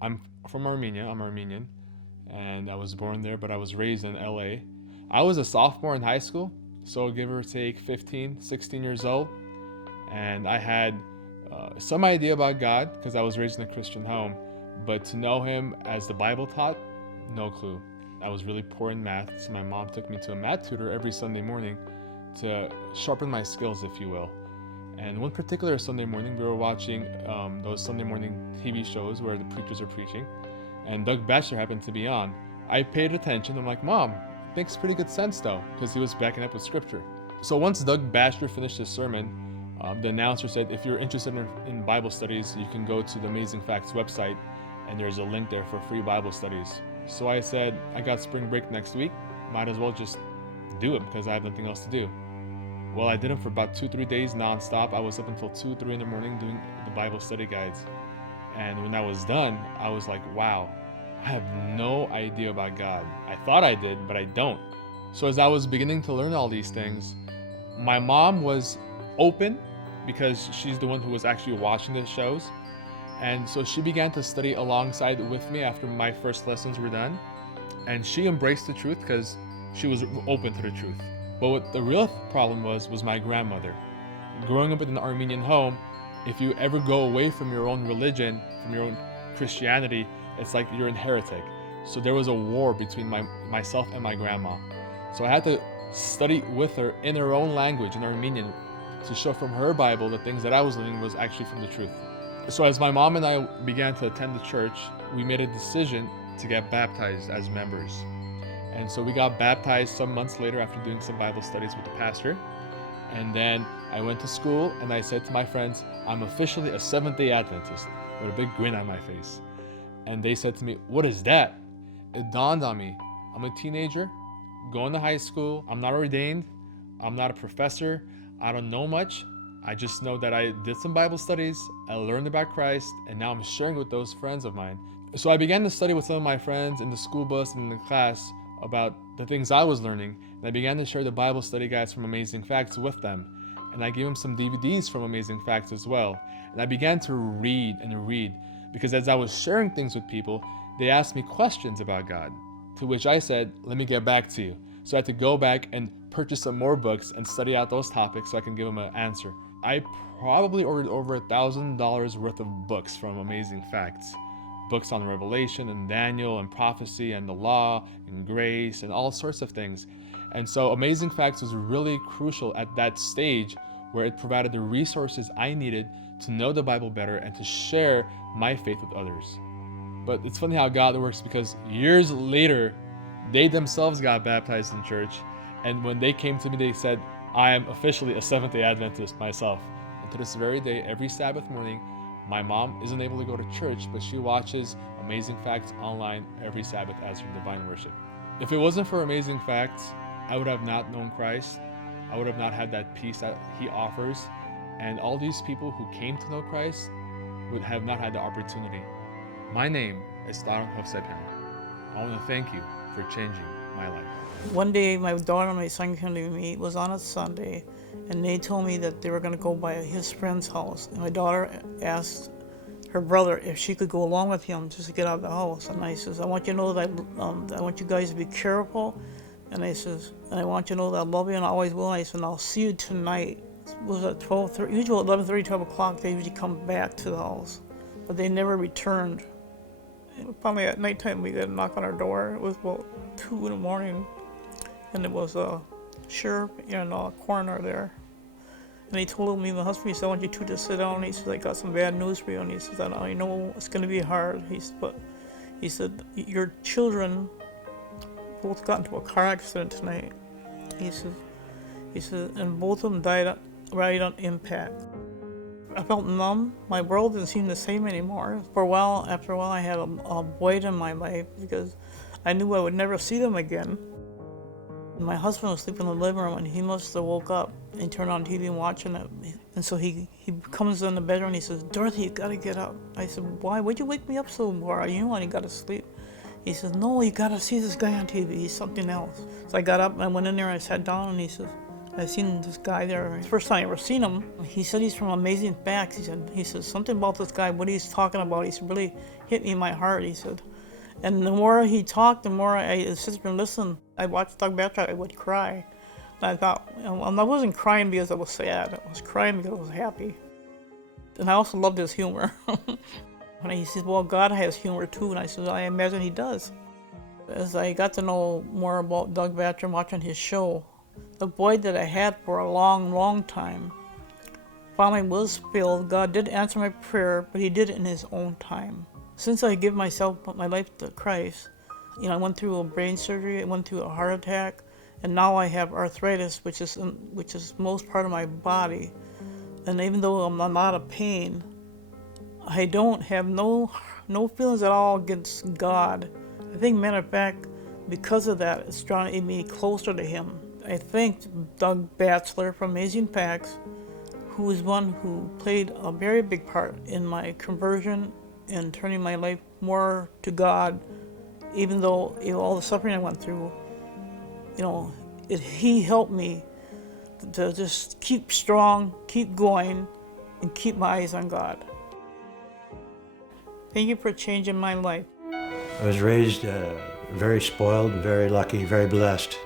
I'm from Armenia. I'm Armenian, and I was born there, but I was raised in LA. I was a sophomore in high school, so give or take 15, 16 years old, and I had some idea about God because I was raised in a Christian home, but to know Him as the Bible taught, no clue. I was really poor in math, so my mom took me to a math tutor every Sunday morning to sharpen my skills, if you will. And one particular Sunday morning, we were watching those Sunday morning TV shows where the preachers are preaching, and Doug Batchelor happened to be on. I paid attention. I'm like, Mom, makes pretty good sense though, because he was backing up with scripture. So once Doug Batchelor finished his sermon, the announcer said, if you're interested in Bible studies, you can go to the Amazing Facts website, and there's a link there for free Bible studies. So I said, I got spring break next week, might as well just do it because I have nothing else to do. Well, I did it for about 2-3 days nonstop. I was up until 2-3 in the morning doing the Bible study guides. And when I was done, I was like, wow, I have no idea about God. I thought I did, but I don't. So as I was beginning to learn all these things, my mom was open because she's the one who was actually watching the shows. And so she began to study alongside with me after my first lessons were done. And she embraced the truth because she was open to the truth. But what the real problem was my grandmother. Growing up in an Armenian home, if you ever go away from your own religion, from your own Christianity, it's like you're a heretic. So there was a war between myself and my grandma. So I had to study with her in her own language, in Armenian, to show from her Bible the things that I was learning was actually from the truth. So as my mom and I began to attend the church, we made a decision to get baptized as members. And so we got baptized some months later after doing some Bible studies with the pastor. And then I went to school and I said to my friends, I'm officially a Seventh-day Adventist, with a big grin on my face. And they said to me, what is that? It dawned on me, I'm a teenager, going to high school, I'm not ordained, I'm not a professor, I don't know much. I just know that I did some Bible studies, I learned about Christ, and now I'm sharing with those friends of mine. So I began to study with some of my friends in the school bus and in the class about the things I was learning, and I began to share the Bible study guides from Amazing Facts with them. And I gave them some DVDs from Amazing Facts as well. And I began to read and read, because as I was sharing things with people, they asked me questions about God, to which I said, let me get back to you. So I had to go back and purchase some more books and study out those topics so I can give them an answer. I probably ordered over $1,000 worth of books from Amazing Facts. Books on Revelation and Daniel and prophecy and the law and grace and all sorts of things. And so Amazing Facts was really crucial at that stage where it provided the resources I needed to know the Bible better and to share my faith with others. But it's funny how God works, because years later, they themselves got baptized in church. And when they came to me, they said, I am officially a Seventh-day Adventist myself. And to this very day, every Sabbath morning, my mom isn't able to go to church, but she watches Amazing Facts online every Sabbath as her divine worship. If it wasn't for Amazing Facts, I would have not known Christ. I would have not had that peace that He offers. And all these people who came to know Christ would have not had the opportunity. My name is Tarang Hofsepan. I want to thank you for changing my life. One day, my daughter and my son came to me. It was on a Sunday, and they told me that they were going to go by his friend's house. And my daughter asked her brother if she could go along with him just to get out of the house. And I says, I want you to know that I want you guys to be careful. And I says, and I want you to know that I love you and I always will. And I said, and I'll see you tonight. It was at 12:30, usually 11:30, 12 o'clock. They usually come back to the house, but they never returned. And finally at nighttime, we got a knock on our door. It was about 2 in the morning. And it was a sheriff and a coroner there. And he told me, my husband, he said, I want you two to sit down. He said, I got some bad news for you. And he said, I know it's going to be hard. But he said, your children both got into a car accident tonight. He said, and both of them died right on impact. I felt numb. My world didn't seem the same anymore. After a while, I had a void in my life because I knew I would never see them again. My husband was sleeping in the living room, and he must have woke up and turned on TV and watching it. And so he comes in the bedroom and he says, Dorothy, you gotta get up. I said, why? Why'd you wake me up so far? You know I gotta sleep. He says, no, you gotta see this guy on TV. He's something else. So I got up and I went in there and I sat down, and he says, I seen this guy there. First time I ever seen him. He said he's from Amazing Facts. He said something about this guy, what he's talking about. He said really hit me in my heart. He said, and the more he talked, the more I sit there and listen. I watched Doug Batchelor. I would cry. And I thought, I wasn't crying because I was sad. I was crying because I was happy. And I also loved his humor. And he said, well, God has humor too. And I said, I imagine he does. As I got to know more about Doug Batchelor watching his show, the void that I had for a long, long time finally was filled. God did answer my prayer, but he did it in his own time. Since I gave my life to Christ, I went through a brain surgery, I went through a heart attack, and now I have arthritis, which is most part of my body. And even though I'm out of pain, I don't have no feelings at all against God. I think, matter of fact, because of that, it's drawing me closer to him. I thank Doug Batchelor from Amazing Facts, who is one who played a very big part in my conversion and turning my life more to God, even though all the suffering I went through. He helped me to just keep strong, keep going, and keep my eyes on God. Thank you for changing my life. I was raised very spoiled, very lucky, very blessed.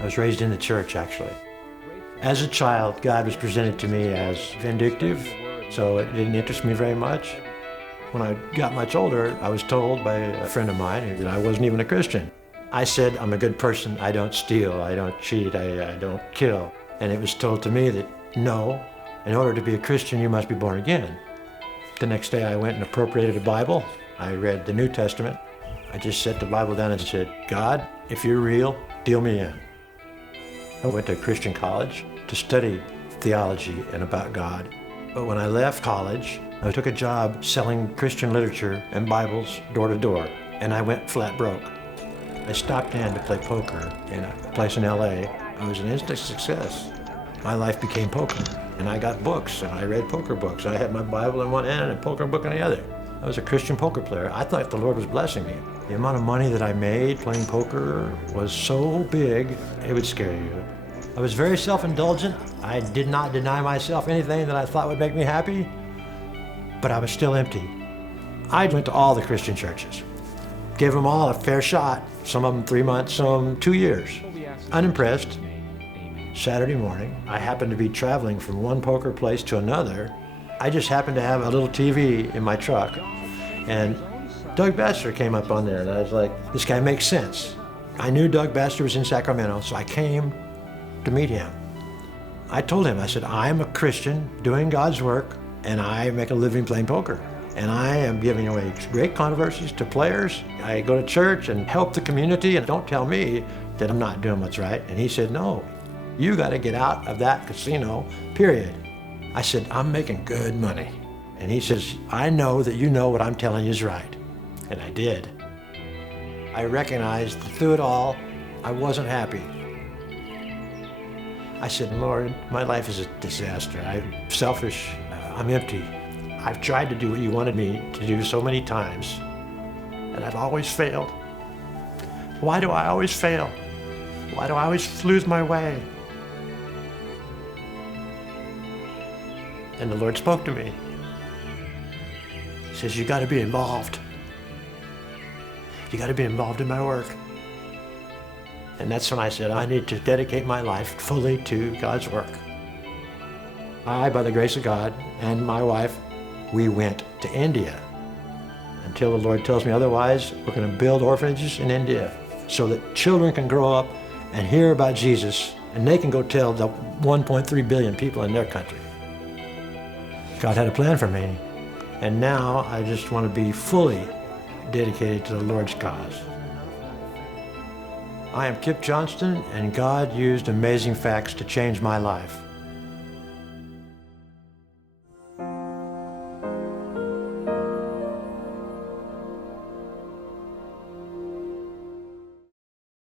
I was raised in the church, actually. As a child, God was presented to me as vindictive, so it didn't interest me very much. When I got much older, I was told by a friend of mine that I wasn't even a Christian. I said, I'm a good person, I don't steal, I don't cheat, I don't kill. And it was told to me that, no, in order to be a Christian, you must be born again. The next day I went and appropriated a Bible. I read the New Testament. I just set the Bible down and said, God, if you're real, deal me in. I went to Christian college to study theology and about God. But when I left college, I took a job selling Christian literature and Bibles door to door, and I went flat broke. I stopped in to play poker in a place in LA. I was an instant success. My life became poker, and I got books, and I read poker books. I had my Bible in one hand and a poker book in the other. I was a Christian poker player. I thought the Lord was blessing me. The amount of money that I made playing poker was so big, it would scare you. I was very self-indulgent. I did not deny myself anything that I thought would make me happy, but I was still empty. I went to all the Christian churches, gave them all a fair shot, some of them 3 months, some of them 2 years. Unimpressed. Saturday morning, I happened to be traveling from one poker place to another. I just happened to have a little TV in my truck, and Doug Batchelor came up on there, and I was like, this guy makes sense. I knew Doug Batchelor was in Sacramento, so I came to meet him. I told him, I said, I'm a Christian doing God's work, and I make a living playing poker. And I am giving away great controversies to players. I go to church and help the community, and don't tell me that I'm not doing what's right. And he said, no, you got to get out of that casino, period. I said, I'm making good money. And he says, I know that you know what I'm telling you is right. And I did. I recognized that through it all, I wasn't happy. I said, Lord, my life is a disaster. I'm selfish, I'm empty. I've tried to do what you wanted me to do so many times, and I've always failed. Why do I always fail? Why do I always lose my way? And the Lord spoke to me. He says, you gotta be involved. You gotta be involved in my work. And that's when I said, I need to dedicate my life fully to God's work. I, by the grace of God, and my wife, we went to India. Until the Lord tells me otherwise, we're going to build orphanages in India so that children can grow up and hear about Jesus, and they can go tell the 1.3 billion people in their country. God had a plan for me, and now I just want to be fully dedicated to the Lord's cause. I am Kip Johnston, and God used Amazing Facts to change my life.